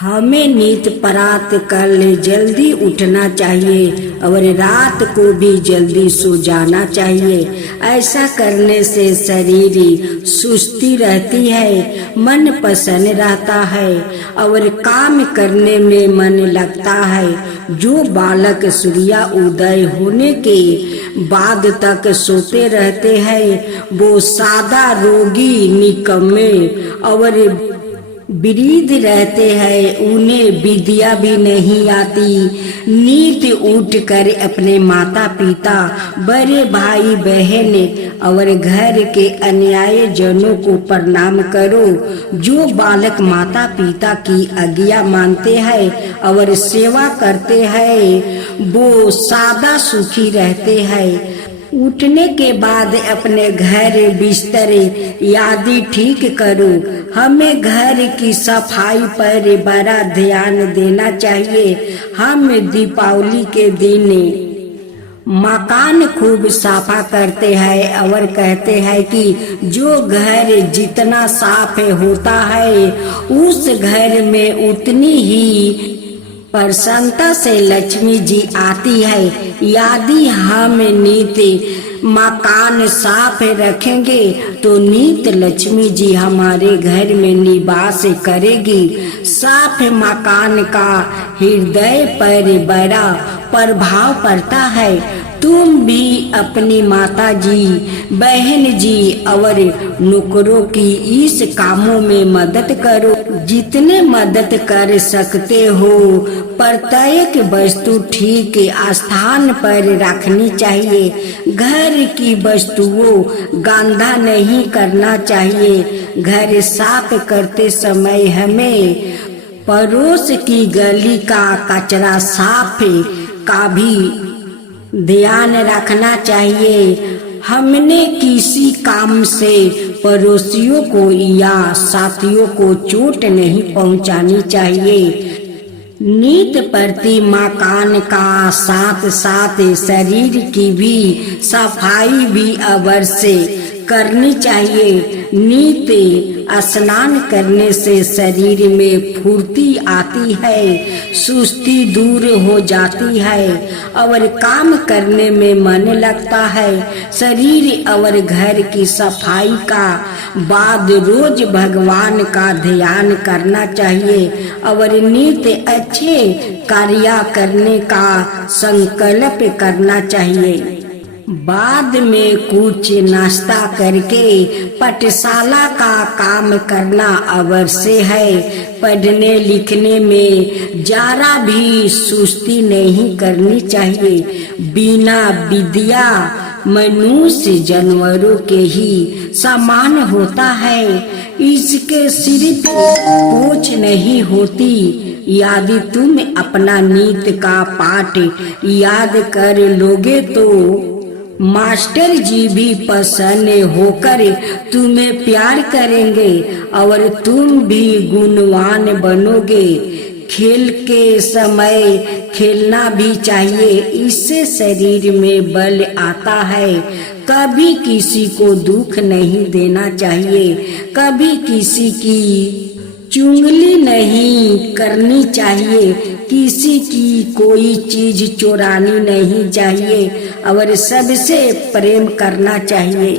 हमें नीत परात कल जल्दी उठना चाहिए और रात को भी जल्दी सो जाना चाहिए। ऐसा करने से शरीर सुस्ती रहती है, मन प्रसन्न रहता है और काम करने में मन लगता है। जो बालक सूर्य उदय होने के बाद तक सोते रहते हैं वो सादा रोगी, निकम्मे और वृद्ध रहते हैं, उन्हें विद्या भी नहीं आती। नीत उठकर अपने माता पिता, बड़े भाई बहन और घर के अन्याय जनों को प्रणाम करो। जो बालक माता पिता की आज्ञा मानते हैं और सेवा करते हैं वो सदा सुखी रहते हैं। उठने के बाद अपने घर बिस्तर आदि ठीक करो। हमें घर की सफाई पर बड़ा ध्यान देना चाहिए। हम दीपावली के दिन मकान खूब साफा करते हैं और कहते हैं कि जो घर जितना साफ होता है उस घर में उतनी ही प्रसन्नता से लक्ष्मी जी आती है। यदि हम नीत मकान साफ रखेंगे तो नीत लक्ष्मी जी हमारे घर में निवास करेगी। साफ मकान का हृदय पर बड़ा प्रभाव पड़ता है। तुम भी अपनी माता जी, बहन जी और नौकरों की इस कामों में मदद करो। जितने मदद कर सकते हो प्रत्येक वस्तु ठीक स्थान पर रखनी चाहिए। घर की वस्तुओं गंदा नहीं करना चाहिए। घर साफ करते समय हमें पड़ोस की गली का कचरा साफ का भी ध्यान रखना चाहिए। हमने किसी काम से पड़ोसियों को या साथियों को चोट नहीं पहुंचानी चाहिए। नीत प्रति मकान का साथ साथ शरीर की भी सफाई भी अवश्य करनी चाहिए। नीत स्नान करने से शरीर में फुर्ती आती है, सुस्ती दूर हो जाती है और काम करने में मन लगता है। शरीर और घर की सफाई का बाद रोज भगवान का ध्यान करना चाहिए और नित्य अच्छे कार्य करने का संकल्प करना चाहिए। बाद में कुछ नाश्ता करके पाठशाला का काम करना अवश्य है। पढ़ने लिखने में जरा भी सुस्ती नहीं करनी चाहिए। बिना विद्या मनुष्य जानवरों के ही समान होता है। इसके सिर्फ पूछ नहीं होती। यदि तुम अपना नीत का पाठ याद कर लोगे तो मास्टर जी भी प्रसन्न होकर तुम्हें प्यार करेंगे और तुम भी गुणवान बनोगे। खेल के समय खेलना भी चाहिए, इससे शरीर में बल आता है। कभी किसी को दुख नहीं देना चाहिए, कभी किसी की चुगली नहीं करनी चाहिए, किसी की कोई चीज चुरानी नहीं चाहिए और सबसे प्रेम करना चाहिए।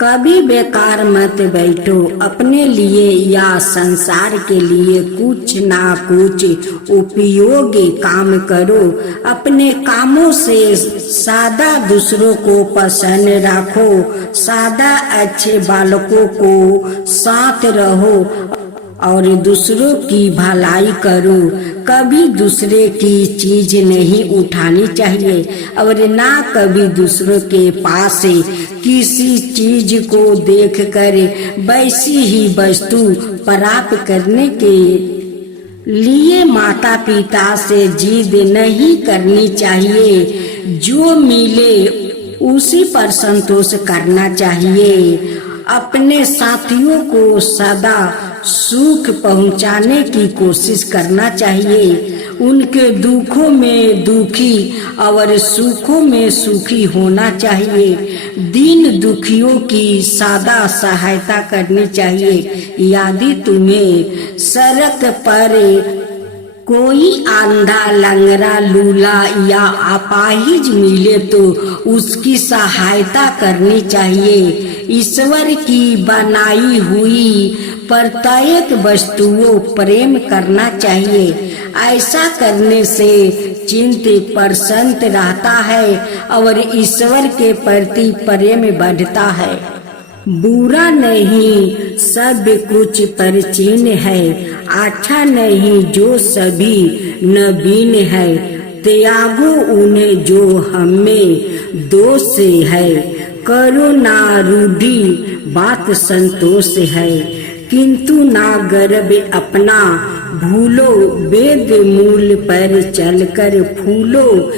कभी बेकार मत बैठो, अपने लिए या संसार के लिए कुछ ना कुछ उपयोगी काम करो। अपने कामों से सदा दूसरों को पसंद रखो, सदा अच्छे बालकों को साथ रहो और दूसरों की भलाई करो। कभी दूसरे की चीज नहीं उठानी चाहिए और ना कभी दूसरों के पास किसी चीज को देखकर वैसी ही वस्तु प्राप्त करने के लिए माता पिता से जिद नहीं करनी चाहिए। जो मिले उसी पर संतोष करना चाहिए। अपने साथियों को सदा सुख पहुंचाने की कोशिश करना चाहिए। उनके दुखों में दुखी और सुखों में सुखी होना चाहिए। दीन दुखियों की सदा सहायता करनी चाहिए। यदि तुम्हें सड़क पर कोई अंधा, लंगड़ा, लूला या अपाहिज मिले तो उसकी सहायता करनी चाहिए। ईश्वर की बनाई हुई प्रत्येक वस्तुओं प्रेम करना चाहिए। ऐसा करने से चित्त प्रसन्न रहता है और ईश्वर के प्रति प्रेम बढ़ता है। बुरा नहीं सब कुछ प्राचीन है, अच्छा नहीं जो सभी नवीन है। त्यागो उन्हें जो हमें दोष है, करो ना रूढ़ी बात संतोष है। किंतु ना गर्व अपना भूलो, वेद मूल पर चलकर फूलो।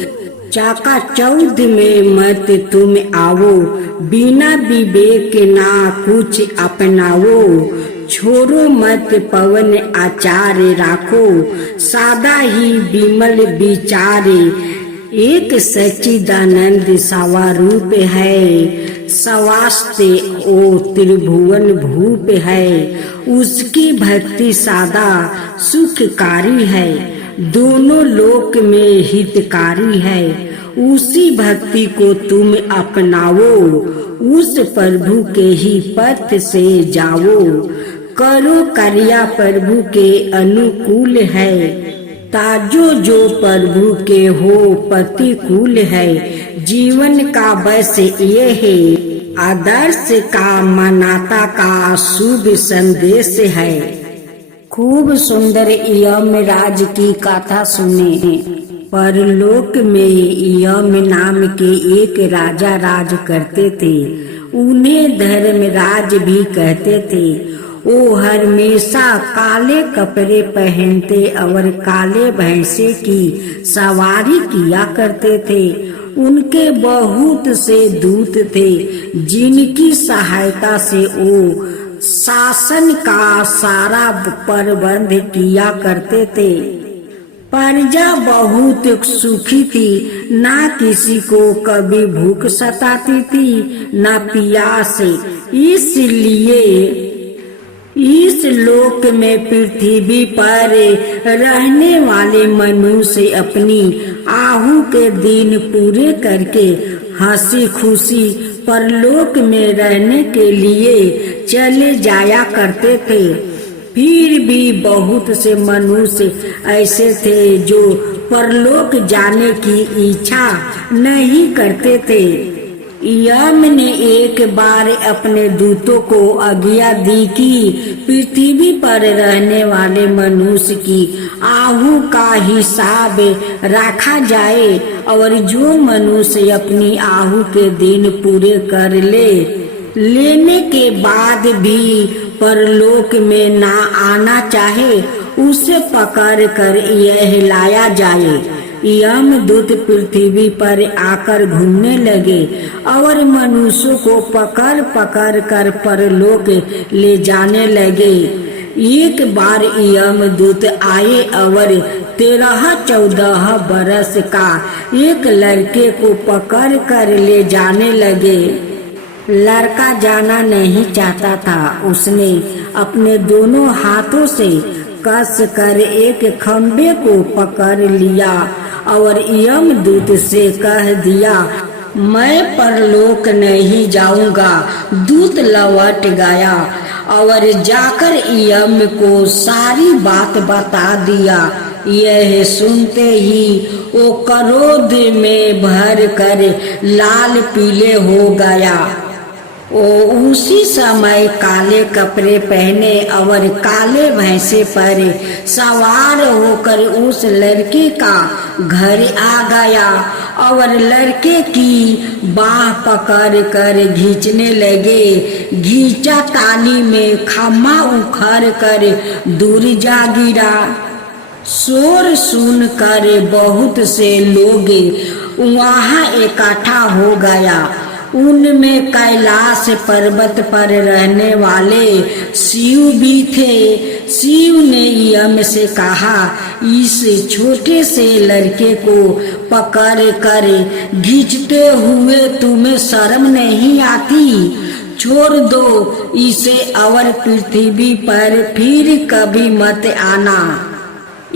चाका चौद में मत तुम आओ, बिना विवेक ना कुछ अपनाओ। छोड़ो मत पवन आचार राखो, सादा ही विमल विचारे। एक सच्चिदानंद स्वरूप है, स्वास्ते ओ त्रिभुवन भूप है। उसकी भक्ति सादा सुखकारी है, दोनों लोक में हितकारी है। उसी भक्ति को तुम अपनाओ, उस प्रभु के ही पथ से जाओ। करो कार्य प्रभु के अनुकूल है, ताजो जो प्रभु के हो प्रतिकूल है। जीवन का बस ये है, आदर्श का मनाता का शुभ संदेश है। खूब सुंदर यमराज की कथा सुने। परलोक में यम नाम के एक राजा राज करते थे। उन्हें धर्मराज भी कहते थे। वो हमेशा काले कपड़े पहनते और काले भैंसे की सवारी किया करते थे। उनके बहुत से दूत थे, जिनकी सहायता से वो शासन का सारा प्रबंध किया करते थे। प्रजा बहुत सुखी थी, ना किसी को कभी भूख सताती थी ना प्यास। इसलिए इस लोक में पृथ्वी पर रहने वाले मनुष्य अपनी आहु के दिन पूरे करके हंसी खुशी परलोक में रहने के लिए चले जाया करते थे। फिर भी बहुत से मनुष्य ऐसे थे जो परलोक जाने की इच्छा नहीं करते थे। यम ने एक बार अपने दूतों को आज्ञा दी कि पृथ्वी पर रहने वाले मनुष्य की आहु का हिसाब रखा जाए और जो मनुष्य अपनी आहु के दिन पूरे कर लेने के बाद भी परलोक में ना आना चाहे, उसे पकड़ कर यह लाया जाए। यमदूत पृथ्वी पर आकर घूमने लगे और मनुष्यों को पकड़ पकड़ कर परलोक ले जाने लगे। एक बार यमदूत आए और 13-14 बरस का एक लड़के को पकड़ कर ले जाने लगे। लड़का जाना नहीं चाहता था। उसने अपने दोनों हाथों से कस कर एक खंबे को पकड़ लिया और यमदूत से कह दिया, मैं परलोक नहीं जाऊंगा। दूत लौट गया और जाकर यम को सारी बात बता दिया। यह सुनते ही वो क्रोध में भर कर लाल पीले हो गया। वो उसी समय काले कपड़े पहने और काले भैंसे पर सवार होकर उस लड़के का घर आ गया और लड़के की बाह पकड़ कर खींचने लगे। घींचा तानी में खम्मा उखड़ कर दूर जा गिरा। शोर सुनकर बहुत से लोग वहां इकट्ठा हो गया उनमें कैलाश पर्वत पर रहने वाले शिव भी थे। शिव ने यम से कहा, इस छोटे से लड़के को पकड़ कर खींचते हुए तुम्हें शर्म नहीं आती? छोड़ दो इसे और पृथ्वी पर फिर कभी मत आना।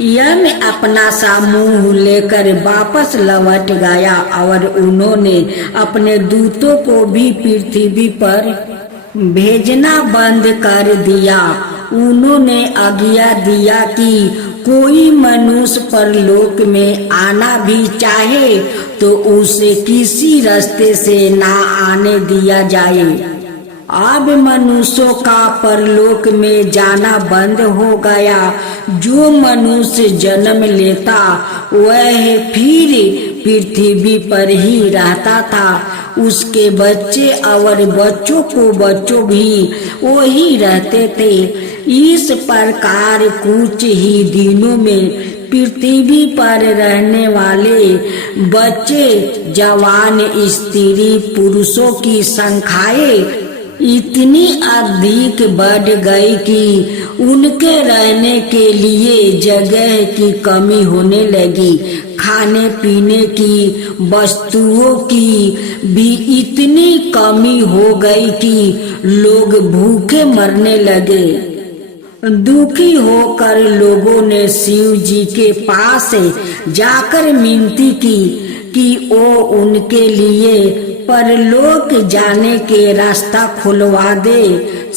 यम अपना सा मुंह लेकर वापस लौट गया और उन्होंने अपने दूतों को भी पृथ्वी पर भेजना बंद कर दिया। उन्होंने आज्ञा दिया कि कोई मनुष्य परलोक में आना भी चाहे तो उसे किसी रास्ते से ना आने दिया जाए। अब मनुष्यों का परलोक में जाना बंद हो गया। जो मनुष्य जन्म लेता वह फिर पृथ्वी पर ही रहता था। उसके बच्चे और बच्चों भी वही रहते थे। इस प्रकार कुछ ही दिनों में पृथ्वी पर रहने वाले बच्चे, जवान, स्त्री, पुरुषों की संख्याएं इतनी अधिक बढ़ गई कि उनके रहने के लिए जगह की कमी होने लगी। खाने पीने की वस्तुओं की भी इतनी कमी हो गई कि लोग भूखे मरने लगे। दुखी होकर लोगों ने शिव जी के पास जाकर विनती की कि वो उनके लिए परलोक जाने के रास्ता खुलवा दे।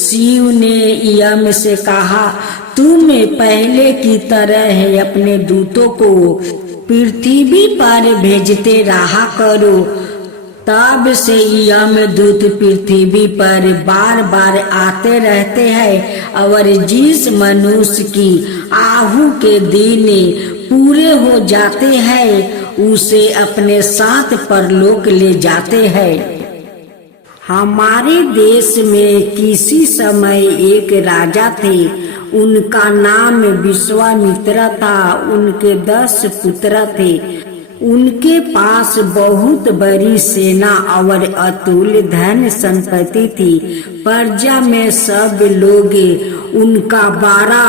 शिव ने यम से कहा, तुम पहले की तरह अपने दूतों को पृथ्वी पर भेजते रहा करो। तब से यम दूत पृथ्वी पर बार बार आते रहते हैं और जिस मनुष्य की आहू के दिन पूरे हो जाते हैं उसे अपने साथ परलोक ले जाते हैं। हमारे देश में किसी समय एक राजा थे। उनका नाम विश्वामित्र था। उनके 10 पुत्र थे। उनके पास बहुत बड़ी सेना और अतुल्य धन संपत्ति थी। प्रजा में सब लोग उनका बड़ा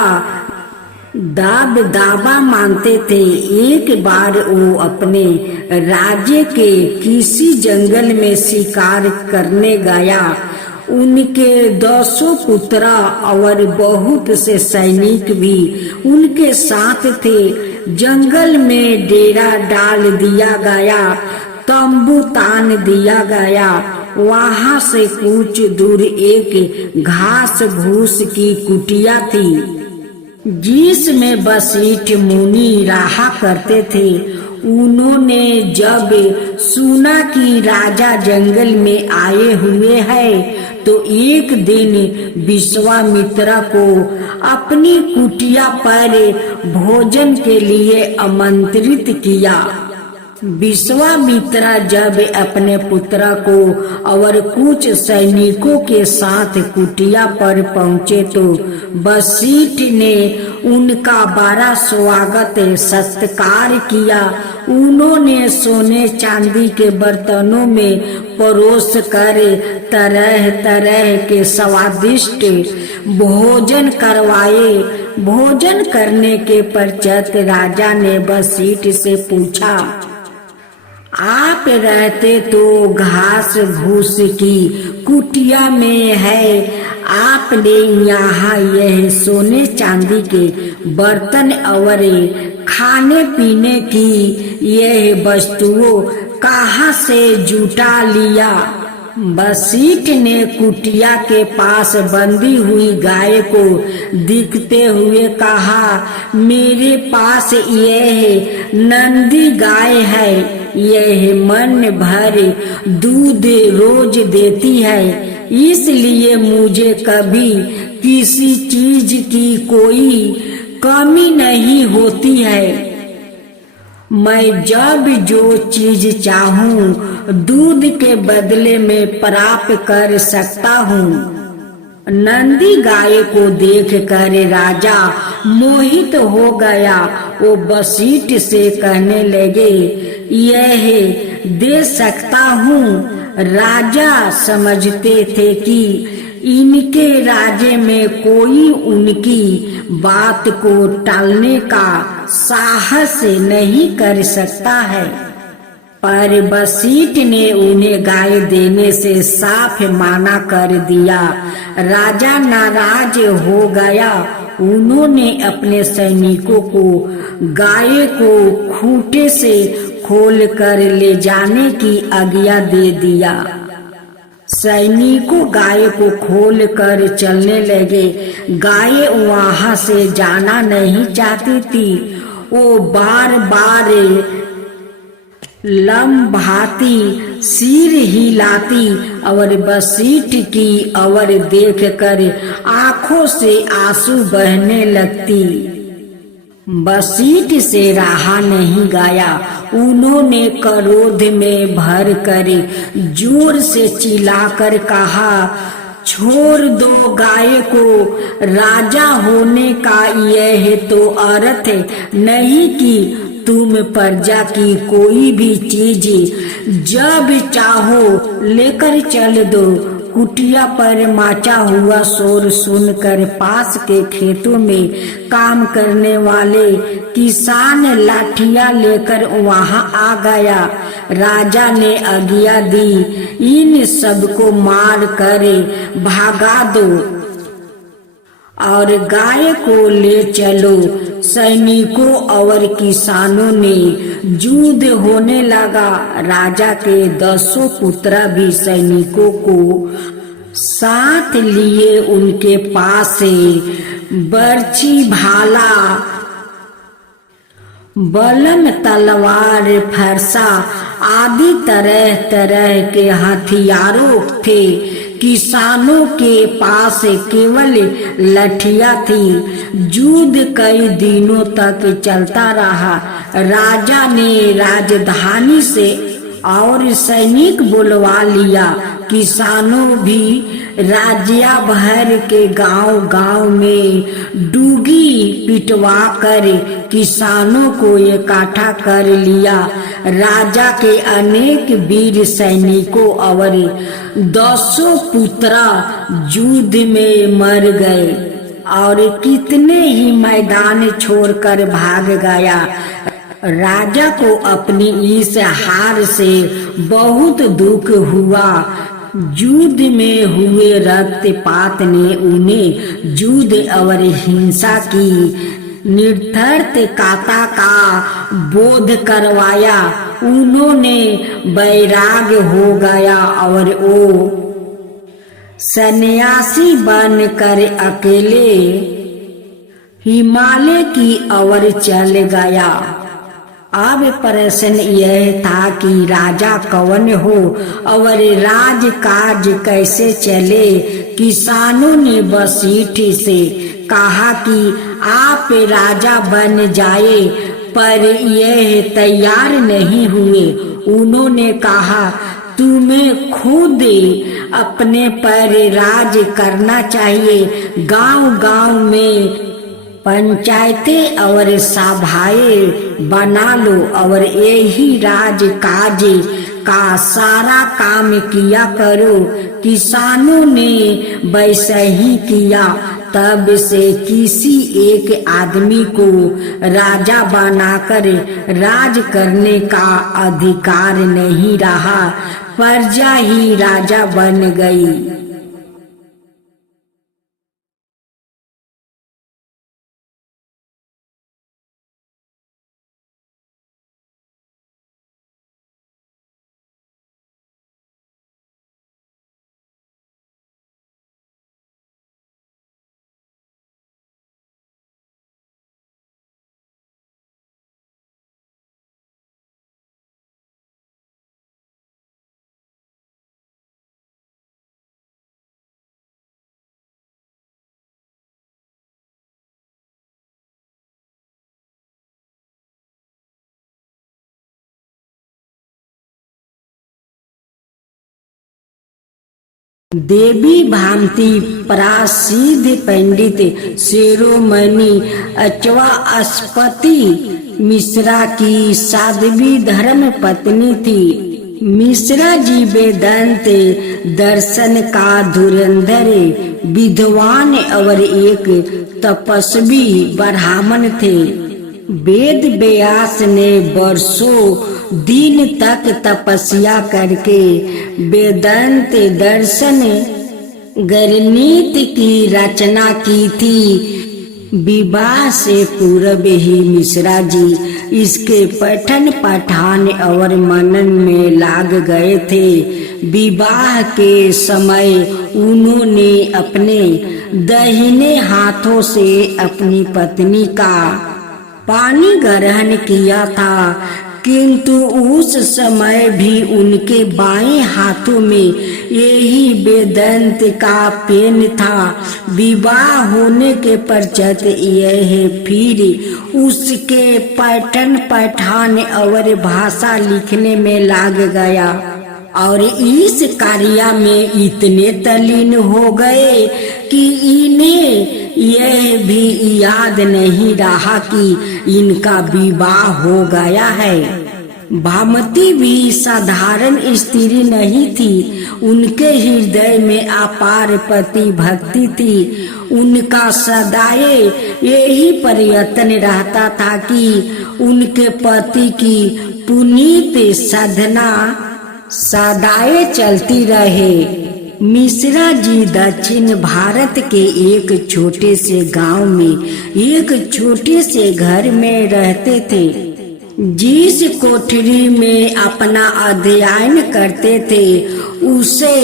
दावा मानते थे। एक बार वो अपने राज्य के किसी जंगल में शिकार करने गया। उनके 10 पुत्र और बहुत से सैनिक भी उनके साथ थे। जंगल में डेरा डाल दिया गया, तंबू तान दिया गया। वहां से कुछ दूर एक घास भूस की कुटिया थी जिसमें वशिष्ठ मुनि रहा करते थे। उन्होंने जब सुना कि राजा जंगल में आए हुए हैं तो एक दिन विश्वामित्र को अपनी कुटिया पर भोजन के लिए आमंत्रित किया। विश्वामित्र जब अपने पुत्र को और कुछ सैनिकों के साथ कुटिया पर पहुँचे तो वशिष्ठ ने उनका बड़ा स्वागत सत्कार किया। उन्होंने सोने चांदी के बर्तनों में परोस कर तरह तरह के स्वादिष्ट भोजन करवाए। भोजन करने के पश्चात राजा ने वशिष्ठ से पूछा, आप रहते तो घास भूस की कुटिया में है, आपने यहाँ यह सोने चांदी के बर्तन और खाने पीने की यह वस्तुओं कहाँ से जुटा लिया? वशिष्ठ ने कुटिया के पास बंधी हुई गाय को दिखते हुए कहा, मेरे पास यह नंदी गाय है। यह मन भर दूध रोज देती है, इसलिए मुझे कभी किसी चीज की कोई कमी नहीं होती है। मैं जब जो चीज चाहूँ दूध के बदले में प्राप्त कर सकता हूँ। नंदी गाय को देखकर राजा मोहित हो गया। वो वशिष्ठ से कहने लगे, यह दे सकता हूँ, राजा समझते थे कि इनके राज्य में कोई उनकी बात को टालने का साहस नहीं कर सकता है। पर वशिष्ठ ने उन्हें गाय देने से साफ मना कर दिया। राजा नाराज हो गया। उन्होंने अपने सैनिकों को गाय को खूंटे से खोल कर ले जाने की आज्ञा दे दिया। सैनिकों गाय को खोल कर चलने लगे। गाय वहां से जाना नहीं चाहती थी। वो बार बार लंबाती सिर हिलाती और वशिष्ठ की ओर देखकर आंखों से आंसू बहने लगती। वशिष्ठ से रहा नहीं गया। उन्होंने क्रोध में भर कर जोर से चिल्लाकर कहा, छोड़ दो गाय को। राजा होने का यह तो अर्थ नहीं कि तुम प्रजा की कोई भी चीज जब चाहो लेकर चल दो। कुटिया पर मचा हुआ शोर सुनकर पास के खेतों में काम करने वाले किसान लाठियां लेकर वहां आ गया। राजा ने आज्ञा दी, इन सबको मार कर भगा दो और गाय को ले चलो। सैनिकों और किसानों ने युद्ध होने लगा। राजा के 10 पुत्र भी सैनिकों को साथ लिए उनके पास से बर्छी, भाला, बलम, तलवार, फरसा आदि तरह तरह के हथियारों थे। किसानों के पास केवल लठियां थी। युद्ध कई दिनों तक चलता रहा। राजा ने राजधानी से और सैनिक बुलवा लिया। किसानों भी राज्य भर के गांव-गांव में डूगी पिटवा कर किसानों को इकट्ठा कर लिया। राजा के अनेक वीर सैनिकों और 10 पुत्र युद्ध में मर गए और कितने ही मैदान छोड़कर भाग गया। राजा को अपनी इस हार से बहुत दुख हुआ। युद्ध में हुए रक्तपात ने उन्हें युद्ध और हिंसा की निरर्थकता का बोध करवाया। उन्होंने वैराग्य हो गया और वो सन्यासी बनकर अकेले हिमालय की ओर चल गया। अब प्रश्न यह था कि राजा कौन हो और राजकाज कैसे चले। किसानों ने वशिष्ठ से कहा कि आप राजा बन जाए, पर यह तैयार नहीं हुए। उन्होंने कहा, तुम्हें खुद अपने पर राज करना चाहिए। गांव-गांव में पंचायतें और सभाएं बना लो और यही राजकाज का सारा काम किया करो। किसानों ने वैसा ही किया। तब से किसी एक आदमी को राजा बनाकर राज करने का अधिकार नहीं रहा। प्रजा ही राजा बन गई। देवी भांति प्रसिद्ध पंडित शिरोमणि अचवास्पति मिश्रा की साध्वी धर्म पत्नी थी। मिश्रा जी वेदांत दर्शन का धुरंधर विद्वान और एक तपस्वी ब्राह्मण थे। वेद व्यास ने वर्षों दिन तक तपस्या करके वेदांत दर्शन गणित की रचना की थी। विवाह से पूर्व ही मिश्रा जी इसके पठन पाठन और मनन में लाग गए थे। विवाह के समय उन्होंने अपने दाहिने हाथों से अपनी पत्नी का पानी ग्रहण किया था, किंतु उस समय भी उनके बाएं हाथों में यही वेदांत का पेन था। विवाह होने के पश्चात यह फिर उसके पठन पाठन और भाषा लिखने में लाग गया और इस कार्य में इतने तल्लीन हो गए कि इन्हें यह भी याद नहीं रहा कि इनका विवाह हो गया है। भामती भी साधारण स्त्री नहीं थी। उनके हृदय में अपार पति भक्ति थी। उनका सदाए यही प्रयत्न रहता था कि उनके पति की पुनीत साधना सदाए चलती रहे। मिश्रा जी दक्षिण भारत के एक छोटे से गांव में एक छोटे से घर में रहते थे। जिस कोठरी में अपना अध्ययन करते थे उसे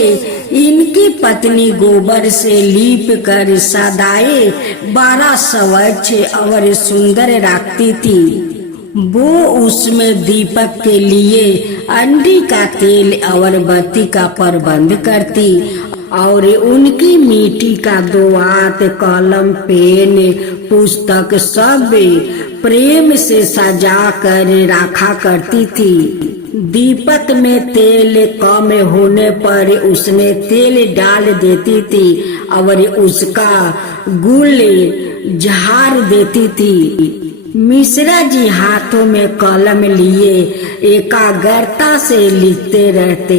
इनकी पत्नी गोबर से लीप कर सदाए बड़ा स्वच्छ और सुंदर रखती थी। वो उसमें दीपक के लिए अंडी का तेल और बत्ती का प्रबंध करती और उनकी मिट्टी का दोआत, कलम, पेन, पुस्तक सब प्रेम से सजा कर रखा करती थी। दीपक में तेल कम होने पर उसमें तेल डाल देती थी और उसका गुल झाड़ देती थी। मिश्रा जी हाथों में कलम लिए एकाग्रता से लिखते रहते।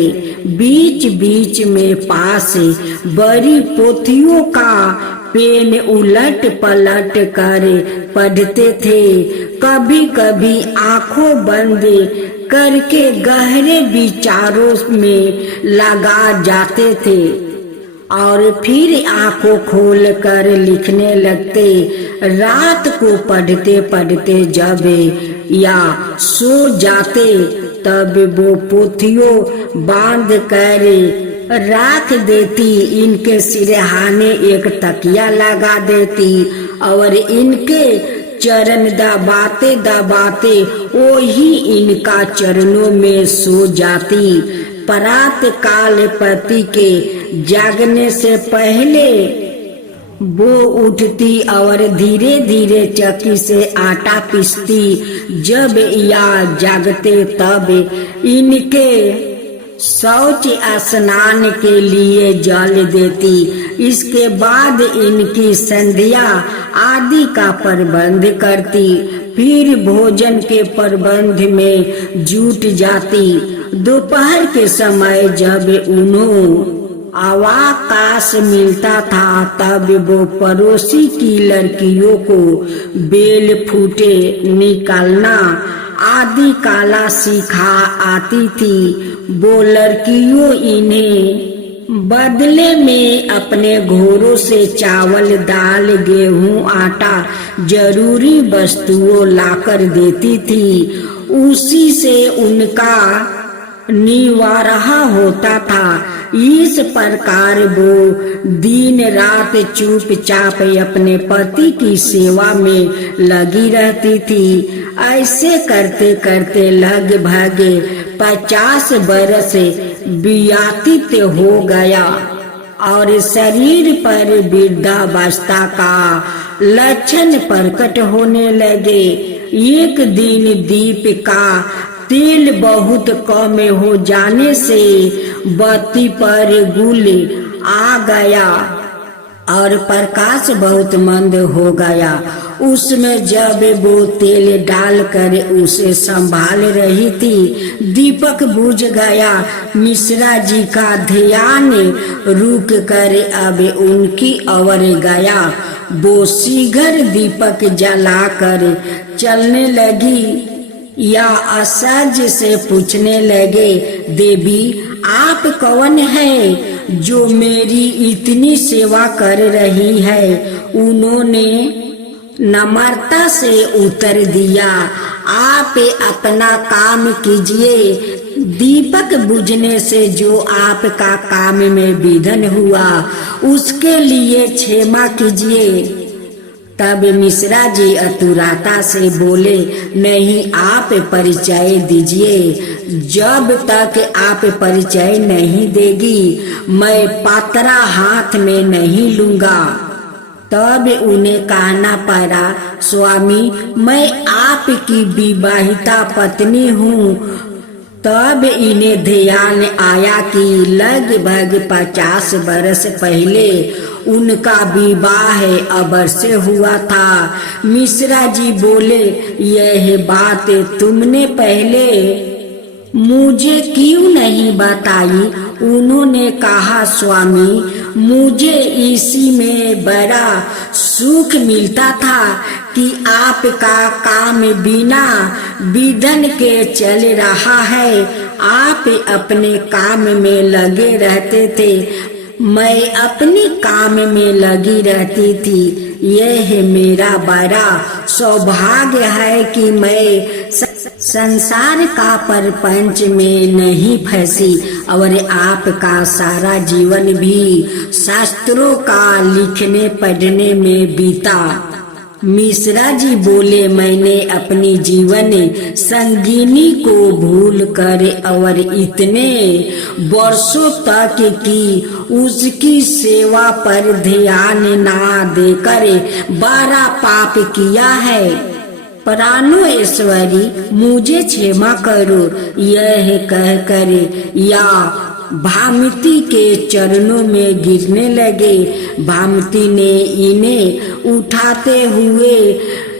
बीच बीच में पास बड़ी पोथियों का पेन उलट पलट कर पढ़ते थे। कभी कभी आंखों बंद करके गहरे विचारों में लगा जाते थे और फिर आंखों खोल कर लिखने लगते। रात को पढ़ते पढ़ते जब या सो जाते तब वो पोथियों बांध कर रख देती। इनके सिरहाने एक तकिया लगा देती और इनके चरण दबाते दबाते वही इनका चरणों में सो जाती। प्रात काल पति के जागने से पहले वो उठती और धीरे धीरे चक्की से आटा पीसती। जब या जागते तब इनके शौच स्नान के लिए जल देती। इसके बाद इनकी संध्या आदि का प्रबंध करती। फिर भोजन के प्रबंध में जुट जाती। दोपहर के समय जब उन्हें अवकाश मिलता था तब वो पड़ोसी की लड़कियों को बेल फूटे निकालना आदि कला सिखा आती थी। वो लड़कियों इन्हें बदले में अपने घोड़ों से चावल, दाल, गेहूं, आटा जरूरी वस्तुओं लाकर देती थी। उसी से उनका निवारह होता था। इस प्रकार वो दिन रात चुपचाप अपने पति की सेवा में लगी रहती थी। ऐसे करते करते लगभग 50 वर्ष व्यतीत हो गया और शरीर पर वृद्धावस्था का लक्षण प्रकट होने लगे। एक दिन दीप का तेल बहुत कम हो जाने से बत्ती पर गुल आ गया और प्रकाश बहुत मंद हो गया। उसमें जब वो तेल डालकर उसे संभाल रही थी, दीपक बुझ गया। मिश्रा जी का ध्यान रुक कर अब उनकी ओर गया। वो शीघ्र दीपक जलाकर चलने लगी या असहज से पूछने लगे, देवी आप कौन है जो मेरी इतनी सेवा कर रही है? उन्होंने नम्रता से उत्तर दिया, आप अपना काम कीजिए। दीपक बुझने से जो आपका काम में विघ्न हुआ उसके लिए क्षमा कीजिए। तब मिश्रा जी अतुरता से बोले, नहीं आप परिचय दीजिए। जब तक आप परिचय नहीं देगी मैं पात्रा हाथ में नहीं लूंगा। तब उन्हें कहना पड़ा, स्वामी मैं आपकी विवाहिता पत्नी हूँ। तब इन्हें ध्यान आया कि लगभग 50 वर्ष पहले उनका विवाह अवश्य हुआ था। मिश्रा जी बोले, यह बात तुमने पहले मुझे क्यों नहीं बताई? उन्होंने कहा, स्वामी मुझे इसी में बड़ा सुख मिलता था कि आपका काम बिना विघ्न के चल रहा है। आप अपने काम में लगे रहते थे, मैं अपने काम में लगी रहती थी। यह मेरा बड़ा सौभाग्य है कि मैं संसार का परपंच में नहीं फंसी और आपका सारा जीवन भी शास्त्रों का लिखने पढ़ने में बीता। मिश्रा जी बोले, मैंने अपनी जीवन संगिनी को भूल कर और इतने वर्षों तक की उसकी सेवा पर ध्यान ना देकर बड़ा पाप किया है। प्राणो ऐश्वरी मुझे क्षमा करो। यह कहकर या भामिती के चरणों में गिरने लगे। भामिती ने इन्हें उठाते हुए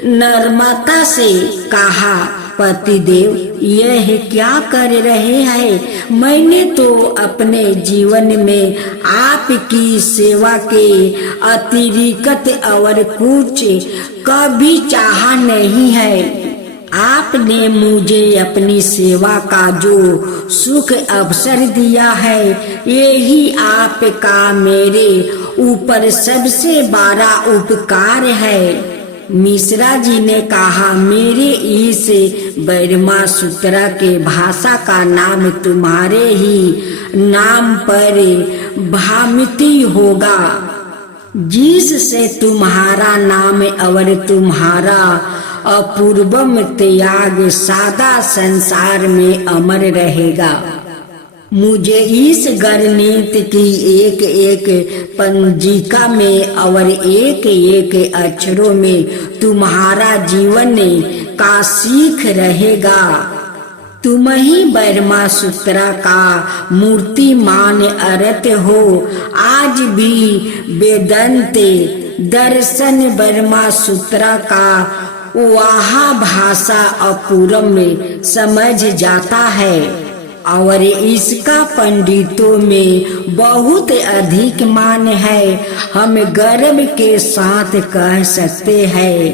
नम्रता से कहा, पतिदेव यह क्या कर रहे हैं? मैंने तो अपने जीवन में आपकी सेवा के अतिरिक्त और कुछ कभी चाहा नहीं है। आपने मुझे अपनी सेवा का जो सुख अवसर दिया है, यही आपका मेरे ऊपर सबसे बड़ा उपकार है। मिश्रा जी ने कहा, मेरे इस ब्रह्मा सूत्र के भाषा का नाम तुम्हारे ही नाम पर भामिती होगा, जिससे तुम्हारा नाम और तुम्हारा अपूर्वम त्याग सादा संसार में अमर रहेगा। मुझे इस गणित की एक एक पंजिका में और एक एक अक्षरों में तुम्हारा जीवन का सीख रहेगा। तुम ही ब्रह्मा सूत्र का मूर्तिमान अर्थ हो। आज भी वेदांत दर्शन ब्रह्मा सूत्र का वह भाषा अपूर्व में समझ जाता है और इसका पंडितों में बहुत अधिक मान है। हम गर्व के साथ कह सकते हैं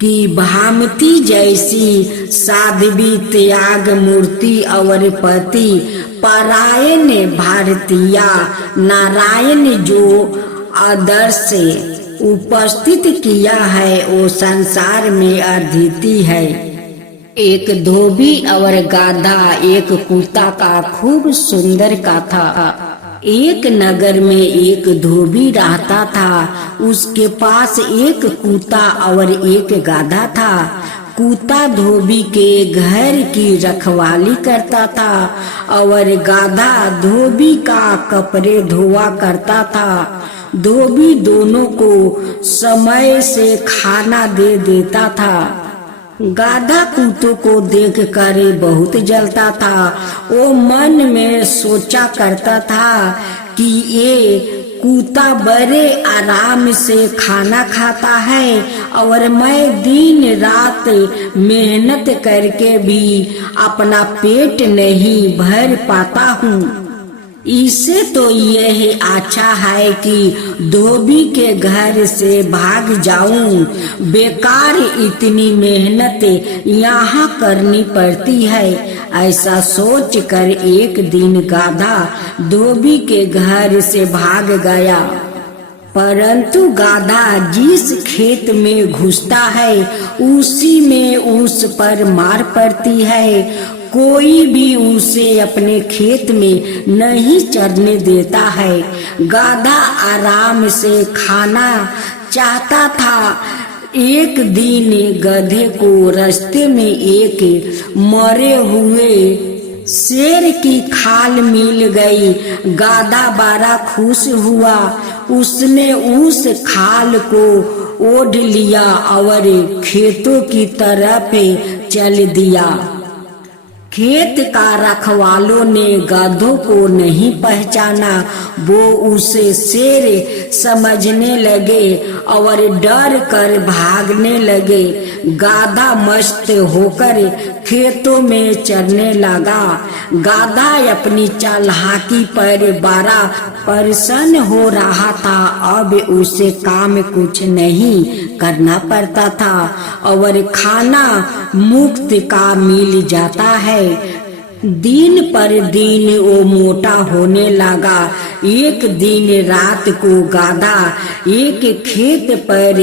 कि भामिती जैसी साध्वी त्याग मूर्ति और पति परायण भारतीय नारायण जो आदर्श उपस्थित किया है वो संसार में अद्वितीय है। एक धोबी और गाधा एक कुत्ता का खूब सुंदर कथा। एक नगर में एक धोबी रहता था। उसके पास एक कुत्ता और एक गाधा था। कुत्ता धोबी के घर की रखवाली करता था और गाधा धोबी का कपड़े धोआ करता था। धोबी दोनों को समय से खाना दे देता था। गाधा कुत्तों को देख कर बहुत जलता था। वो मन में सोचा करता था कि ये कुत्ता बड़े आराम से खाना खाता है और मैं दिन रात मेहनत करके भी अपना पेट नहीं भर पाता हूँ। इससे तो यह अच्छा है कि धोबी के घर से भाग जाऊं। बेकार इतनी मेहनत यहाँ करनी पड़ती है। ऐसा सोच कर एक दिन गाधा धोबी के घर से भाग गया। परंतु गाधा जिस खेत में घुसता है उसी में उस पर मार पड़ती है। कोई भी उसे अपने खेत में नहीं चरने देता है। गाधा आराम से खाना चाहता था। एक दिन गधे को रास्ते में एक मरे हुए शेर की खाल मिल गई। गाधा बड़ा खुश हुआ। उसने उस खाल को ओढ़ लिया और खेतों की तरफ चल दिया। खेत का रखवालों ने गधों को नहीं पहचाना। वो उसे शेर समझने लगे और डर कर भागने लगे। गाधा मस्त होकर खेतों में चरने लगा। गाधा अपनी चालाकी पर बड़ा प्रसन्न हो रहा था। अब उसे काम कुछ नहीं करना पड़ता था और खाना मुफ्त का मिल जाता है। दिन पर दिन वो मोटा होने लगा। एक दिन रात को गाधा एक खेत पर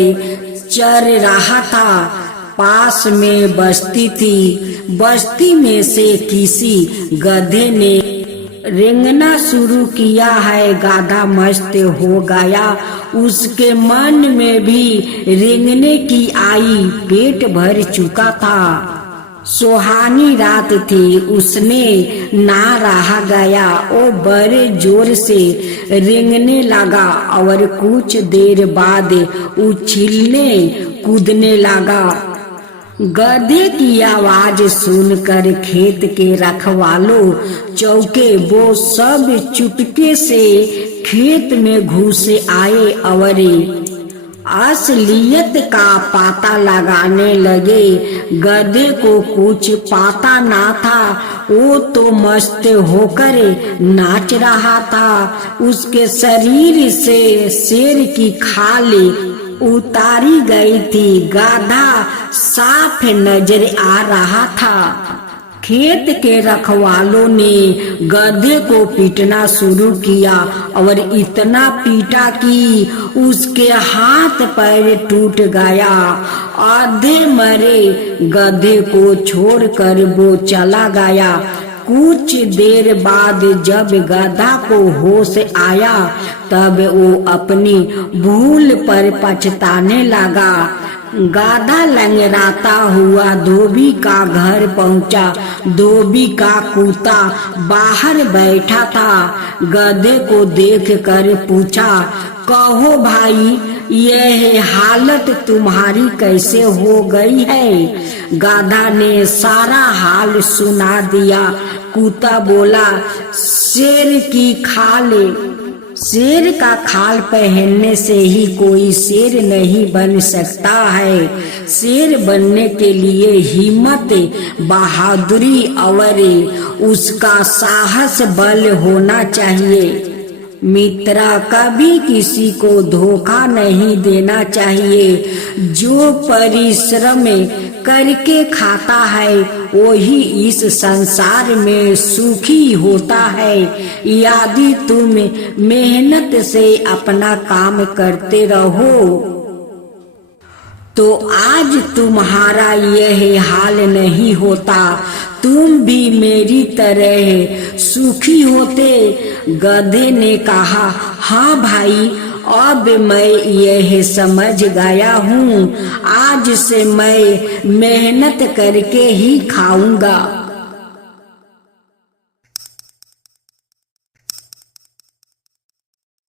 चर रहा था। पास में बस्ती थी। बस्ती में से किसी गधे ने रेंगना शुरू किया है। गाधा मस्त हो गया। उसके मन में भी रेंगने की आई। पेट भर चुका था। सुहानी रात थी। उसने ना रहा गया। वो बड़े जोर से रेंगने लगा और कुछ देर बाद उछलने कूदने लगा। गधे की आवाज सुनकर खेत के रखवालों चौके वो सब चुपके से खेत में घुस आए और असलियत का पता लगाने लगे। गधे को कुछ पता ना था। वो तो मस्त होकर नाच रहा था। उसके शरीर से शेर की खाल उतारी गई थी। गाधा साफ नजर आ रहा था। खेत के रखवालों ने गधे को पीटना शुरू किया और इतना पीटा कि उसके हाथ पैर टूट गया। आधे मरे गधे को छोड़कर वो चला गया। कुछ देर बाद जब गधा को होश आया तब वो अपनी भूल पर पछताने लगा। गाधा लंगड़ाता हुआ धोबी का घर पहुंचा। धोबी का कुत्ता बाहर बैठा था। गधे को देखकर पूछा, कहो भाई, यह हालत तुम्हारी कैसे हो गई है? गाधा ने सारा हाल सुना दिया। कुत्ता बोला, शेर की खाल। शेर का खाल पहनने से ही कोई शेर नहीं बन सकता है। शेर बनने के लिए हिम्मत, बहादुरी और उसका साहस बल होना चाहिए। मित्रा, कभी किसी को धोखा नहीं देना चाहिए। जो परिश्रम करके खाता है वही इस संसार में सुखी होता है। यदि तुम मेहनत से अपना काम करते रहो तो आज तुम्हारा यह हाल नहीं होता। तुम भी मेरी तरह सुखी होते। गधे ने कहा, हाँ भाई, अब मैं यह समझ गया हूँ। आज से मैं मेहनत करके ही खाऊंगा।